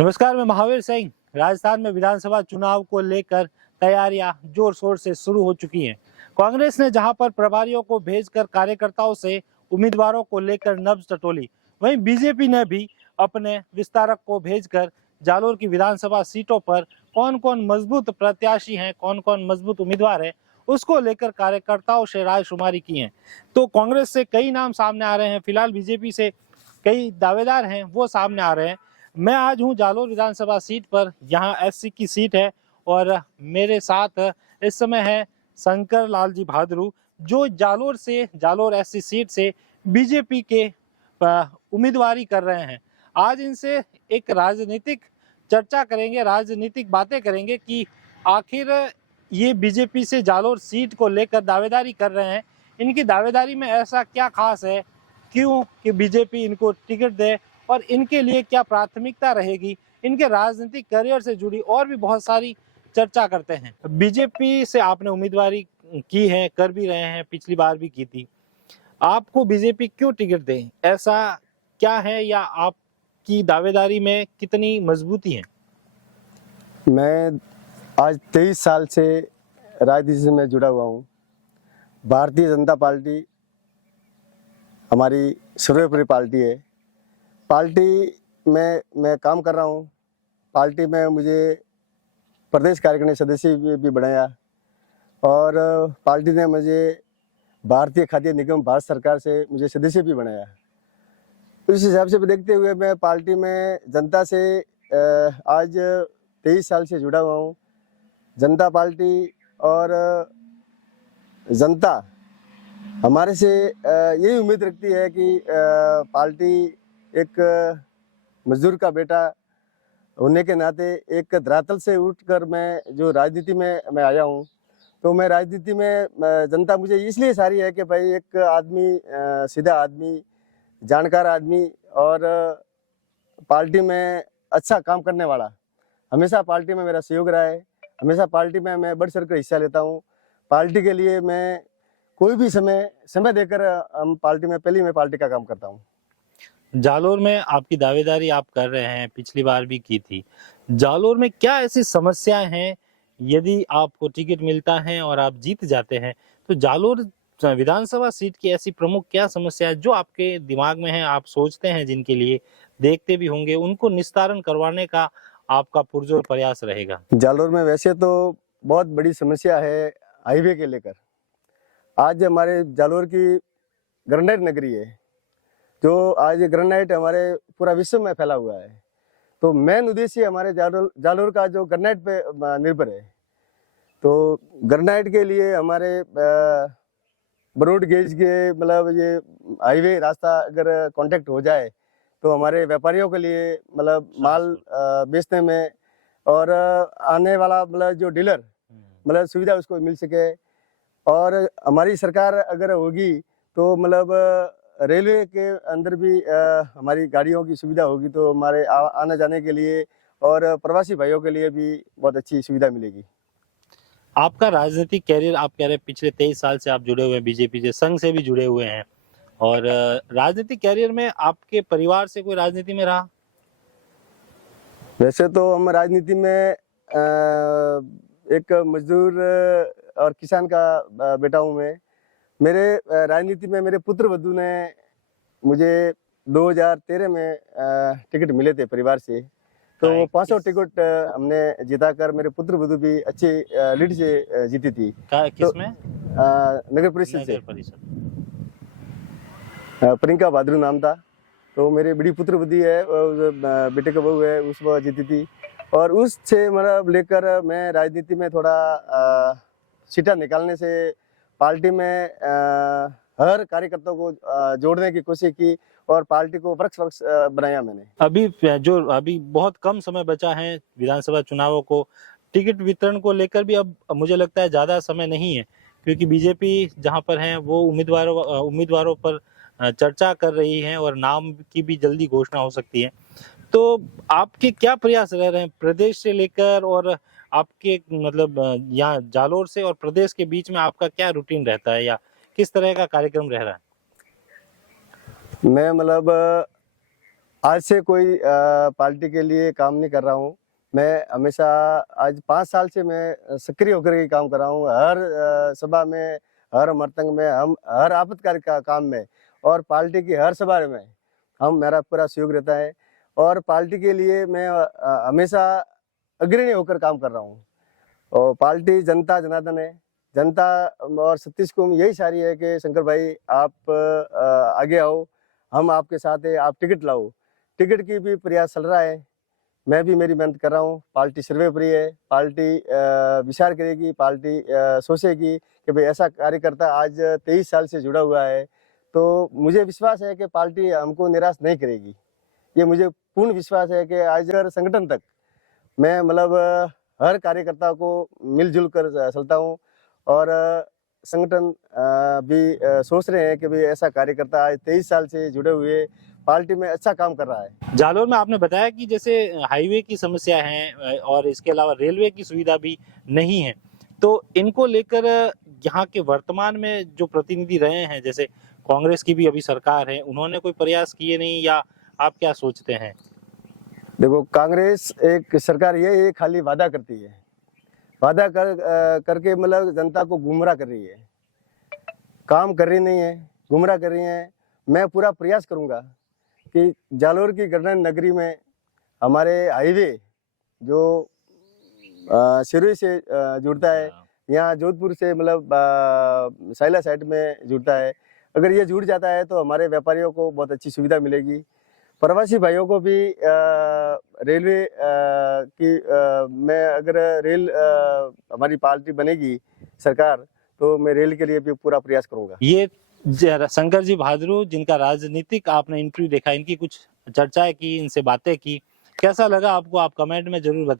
नमस्कार, मैं महावीर सिंह। राजस्थान में विधानसभा चुनाव को लेकर तैयारियां जोर शोर से शुरू हो चुकी हैं। कांग्रेस ने जहां पर प्रभारियों को भेजकर कार्यकर्ताओं से उम्मीदवारों को लेकर नब्ज टटोली, वहीं बीजेपी ने भी अपने विस्तारक को भेजकर जालोर की विधानसभा सीटों पर कौन कौन मजबूत प्रत्याशी हैं, कौन कौन मजबूत उम्मीदवार है, उसको लेकर कार्यकर्ताओं से रायशुमारी की है। तो कांग्रेस से कई नाम सामने आ रहे हैं, फिलहाल बीजेपी से कई दावेदार हैं वो सामने आ रहे हैं। मैं आज हूं जालोर विधानसभा सीट पर, यहाँ एससी की सीट है और मेरे साथ इस समय है शंकर लाल जी भादरू, जो जालोर एससी सीट से बीजेपी के उम्मीदवारी कर रहे हैं। आज इनसे एक राजनीतिक चर्चा करेंगे, राजनीतिक बातें करेंगे कि आखिर ये बीजेपी से जालोर सीट को लेकर दावेदारी कर रहे हैं। इनकी दावेदारी में ऐसा क्या खास है, क्यों कि बीजेपी इनको टिकट दे और इनके लिए क्या प्राथमिकता रहेगी, इनके राजनीतिक करियर से जुड़ी और भी बहुत सारी चर्चा करते हैं। बीजेपी से आपने उम्मीदवारी की है, कर भी रहे हैं, पिछली बार भी की थी। आपको बीजेपी क्यों टिकट दे, ऐसा क्या है या आपकी दावेदारी में कितनी मजबूती है? मैं आज 23 साल से राजनीति से मैं जुड़ा हुआ हूँ। भारतीय जनता पार्टी हमारी सर्वोपरि पार्टी है। पार्टी में मैं काम कर रहा हूँ। पार्टी में मुझे प्रदेश कार्यकारिणी सदस्य भी बनाया और पार्टी ने मुझे भारतीय खाद्य निगम भारत सरकार से मुझे सदस्य भी बनाया। उस हिसाब से देखते हुए मैं पार्टी में जनता से आज 23 साल से जुड़ा हुआ हूँ। जनता पार्टी और जनता हमारे से यही उम्मीद रखती है कि पार्टी एक मजदूर का बेटा होने के नाते एक धरातल से उठकर मैं जो राजनीति में मैं आया हूँ। तो मैं राजनीति में जनता मुझे इसलिए सारी है कि भाई एक आदमी, सीधा आदमी, जानकार आदमी और पार्टी में अच्छा काम करने वाला, हमेशा पार्टी में मेरा सहयोग रहा है। हमेशा पार्टी में मैं बढ़ चढ़ कर हिस्सा लेता हूँ। पार्टी के लिए मैं कोई भी समय देकर हम पार्टी में मैं पार्टी का काम करता हूँ। जालोर में आपकी दावेदारी आप कर रहे हैं, पिछली बार भी की थी। जालोर में क्या ऐसी समस्याएं हैं, यदि आपको टिकट मिलता है और आप जीत जाते हैं तो जालोर विधानसभा सीट की ऐसी प्रमुख क्या समस्या है जो आपके दिमाग में है, आप सोचते हैं, जिनके लिए देखते भी होंगे, उनको निस्तारण करवाने का आपका पुरजोर प्रयास रहेगा? जालोर में वैसे तो बहुत बड़ी समस्या है हाईवे के लेकर। आज हमारे जालोर की ग्रेनाइट नगरी है, जो आज ग्रेनाइट हमारे पूरा विश्व में फैला हुआ है। तो मेन उद्देश्य हमारे जालोर का जो ग्रेनाइट पे निर्भर है। तो ग्रेनाइट के लिए हमारे ब्रॉड गेज के मतलब ये हाईवे रास्ता अगर कांटेक्ट हो जाए तो हमारे व्यापारियों के लिए मतलब माल बेचने में और आने वाला मतलब जो डीलर मतलब सुविधा उसको मिल सके। और हमारी सरकार अगर होगी तो मतलब रेलवे के अंदर भी हमारी गाड़ियों की सुविधा होगी, तो हमारे आने जाने के लिए और प्रवासी भाइयों के लिए भी बहुत अच्छी सुविधा मिलेगी। आपका राजनीतिक कैरियर, आप कह रहे हैं पिछले 23 साल से आप जुड़े हुए हैं बीजेपी से, संघ से भी जुड़े हुए हैं, और राजनीतिक कैरियर में आपके परिवार से कोई राजनीति में रहा? वैसे तो हम राजनीति में एक मजदूर और किसान का बेटा हूँ मैं। मेरे राजनीति में मेरे पुत्र वधू ने मुझे 2013 में टिकट मिले थे परिवार से, तो वो 500 टिकट हमने जिताकर मेरे पुत्र वधू भी अच्छे लीड से जीती थी। किसमें? नगर परिषद से प्रियंका भादरू नाम था। तो मेरे बड़ी पुत्र वधू है, बेटे का बहू है, उस वह जीती थी। और उससे मतलब लेकर मैं राजनीति में थोड़ा सीटा निकालने से पार्टी में हर कार्यकर्ताओं को जोड़ने की कोशिश की और पार्टी को वृक्ष बनाया मैंने। अभी बहुत कम समय बचा है विधानसभा चुनावों को, टिकट वितरण को लेकर भी अब मुझे लगता है ज्यादा समय नहीं है, क्योंकि बीजेपी जहां पर है वो उम्मीदवारों पर चर्चा कर रही है और नाम की भी जल्दी घोषणा हो सकती है। तो आपके क्या प्रयास रह रहे हैं प्रदेश से लेकर, और आपके मतलब यहाँ जालोर से और प्रदेश के बीच में आपका क्या रूटीन रहता है या किस तरह का कार्यक्रम रह रहा है? मैं मतलब आज से कोई पार्टी के लिए काम नहीं कर रहा हूँ। मैं हमेशा आज 5 साल से मैं सक्रिय होकर के काम कर रहा हूँ। हर सभा में, हर मर्तंग में, हम हर आपातकाल का काम में और पार्टी की हर सभा में मेरा पूरा सहयोग रहता है और पार्टी के लिए मैं हमेशा अग्रणी होकर काम कर रहा हूँ। और पार्टी जनता जनार्दन है। जनता और सतीश को यही सारी है कि शंकर भाई आप आगे आओ, हम आपके साथ है, आप टिकट लाओ। टिकट की भी प्रयास चल रहा है। मैं भी मेरी मेहनत कर रहा हूँ। पार्टी सर्वोपरि है। पार्टी विचार करेगी, पार्टी सोचेगी कि भाई ऐसा कार्यकर्ता आज 23 साल से जुड़ा हुआ है, तो मुझे विश्वास है कि पार्टी हमको निराश नहीं करेगी। ये मुझे पूर्ण विश्वास है कि आज अगर संगठन तक मैं मतलब हर कार्यकर्ता को मिलजुल कर चलता हूँ और संगठन भी सोच रहे हैं कि भाई ऐसा कार्यकर्ता आज 23 साल से जुड़े हुए पार्टी में अच्छा काम कर रहा है। जालोर में आपने बताया कि जैसे हाईवे की समस्या है और इसके अलावा रेलवे की सुविधा भी नहीं है, तो इनको लेकर यहाँ के वर्तमान में जो प्रतिनिधि रहे हैं, जैसे कांग्रेस की भी अभी सरकार है, उन्होंने कोई प्रयास किए नहीं, या आप क्या सोचते हैं? देखो, कांग्रेस एक सरकार ये खाली वादा करती है। वादा करके मतलब जनता को गुमराह कर रही है, काम कर रही नहीं है, गुमराह कर रही है। मैं पूरा प्रयास करूंगा कि जालोर की गणराज्य नगरी में हमारे हाईवे जो सिरोही से जुड़ता है, यहाँ जोधपुर से मतलब साइला साइड में जुड़ता है, अगर ये जुड़ जाता है तो हमारे व्यापारियों को बहुत अच्छी सुविधा मिलेगी। प्रवासी भाइयों को भी रेलवे में अगर रेल हमारी पार्टी बनेगी सरकार, तो मैं रेल के लिए भी पूरा प्रयास करूंगा। ये शंकर जी भादरू, जिनका राजनीतिक आपने इंटरव्यू देखा, इनकी कुछ चर्चाएं की, इनसे बातें की, कैसा लगा आपको? आप कमेंट में जरूर बताएं।